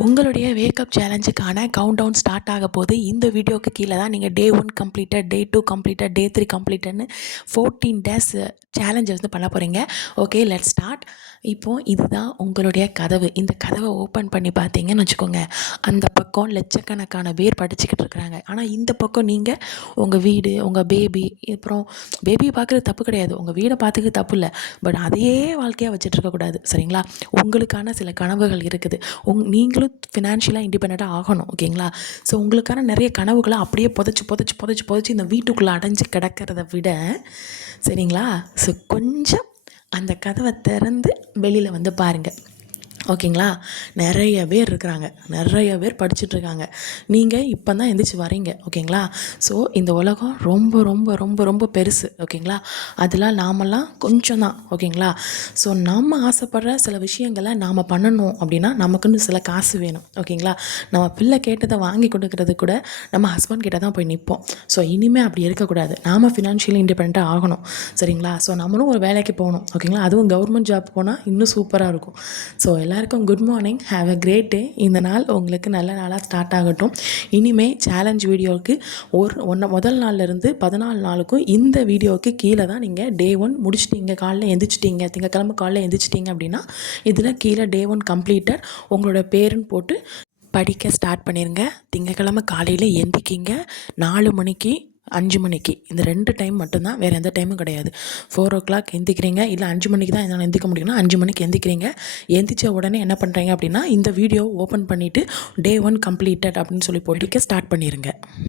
உங்களுடைய வேக்கப் சேலஞ்சுக்கான count down start ஆக போது இந்த வீடியோக்கு கீழே தான் நீங்கள் day one completed day two completed day three கம்ப்ளீட்டட்னு fourteen days சேலஞ்சை வந்து பண்ண போகிறீங்க ஓகே லெட் ஸ்டார்ட் இப்போது இதுதான் உங்களுடைய கதவு. இந்த கதவை ஓப்பன் பண்ணி பார்த்தீங்கன்னு வச்சுக்கோங்க. அந்த பக்கம் லட்சக்கணக்கான பேர் படிச்சுக்கிட்டு இருக்கிறாங்க. ஆனால் இந்த பக்கம் நீங்கள் உங்கள் வீடு உங்கள் பேபி அப்புறம் பேபியை பார்க்குறது தப்பு கிடையாது. உங்கள் வீடை பார்த்துக்க தப்பு இல்லை. பட் அதையே வாழ்க்கையாக வச்சுட்டு இருக்கக்கூடாது. சரிங்களா? உங்களுக்கான சில கனவுகள் இருக்குது. உங் நீங்களும் ஃபினான்ஷியலாக இண்டிபெண்ட்டாக ஆகணும் ஓகேங்களா? ஸோ உங்களுக்கான நிறைய கனவுகளை அப்படியே புதைச்சி புதைச்சி புதைச்சி புதைச்சி இந்த வீட்டுக்குள்ளே அடைஞ்சு கிடக்கிறத விட சரிங்களா? ஸோ கொஞ்சம் அந்த கதவை திறந்து வெளியில் வந்து பாருங்கள் ஓகேங்களா? நிறைய பேர் இருக்கிறாங்க. நிறைய பேர் படிச்சுட்ருக்காங்க நீங்கள் இப்போ தான் எந்திரிச்சு வரீங்க. ஓகேங்களா? ஸோ இந்த உலகம் ரொம்ப ரொம்ப ரொம்ப ரொம்ப பெருசு. ஓகேங்களா? அதெல்லாம் நாமெல்லாம் கொஞ்சம் தான் ஓகேங்களா? ஸோ நம்ம ஆசைப்படுற சில விஷயங்களை நாம் பண்ணணும் அப்படின்னா நமக்குன்னு சில காசு வேணும். ஓகேங்களா? நம்ம பிள்ளை கேட்டதை வாங்கி கொடுக்கறது கூட நம்ம ஹஸ்பண்ட் கிட்ட தான் போய் நிற்போம் ஸோ இனிமேல் அப்படி இருக்கக்கூடாது. நாம் ஃபினான்ஷியலி இண்டிபெண்ட்டாக ஆகணும். சரிங்களா? ஸோ நம்மளும் ஒரு வேலைக்கு போகணும். ஓகேங்களா? அதுவும் கவர்மெண்ட் ஜாப் போனால் இன்னும் சூப்பராக இருக்கும். ஸோ எல்லாம் எல்லாருக்கும் good morning have a great day இந்த நாள் உங்களுக்கு நல்ல நாளாக ஸ்டார்ட் ஆகட்டும். இனிமே சேலஞ்ச் வீடியோவுக்கு ஒரு ஒன்று முதல் நாள்லேருந்து பதினாலு நாளுக்கும் இந்த வீடியோவுக்கு கீழே தான் நீங்கள் டே ஒன் முடிச்சிட்டிங்க. காலைல எந்திரிச்சிட்டிங்க. திங்கக்கிழமை காலைல எந்திரிச்சிட்டிங்க அப்படின்னா இதில் கீழே டே ஒன் கம்ப்ளீட்டட் உங்களோட பேருன்னு போட்டு படிக்க ஸ்டார்ட் பண்ணிடுங்க திங்கக்கிழமை காலையில் எந்திக்கிங்க நாலு மணிக்கு அஞ்சு மணிக்கு. இந்த ரெண்டு டைம் மட்டும்தான் வேறு எந்த டைமும் கிடையாது. ஃபோர் ஓ கிளாக் எந்திக்கிறீங்க இல்லை அஞ்சு மணிக்கு தான் என்னால் எந்திக்க முடியும்னா அஞ்சு மணிக்கு எந்திக்கிறீங்க. எந்திரிச்ச உடனே என்ன பண்ணுறீங்க அப்படின்னா இந்த வீடியோ ஓப்பன் பண்ணிவிட்டு டே ஒன் கம்ப்ளீட்டட் அப்படின்னு சொல்லி போட்டிக்க ஸ்டார்ட் பண்ணிடுங்க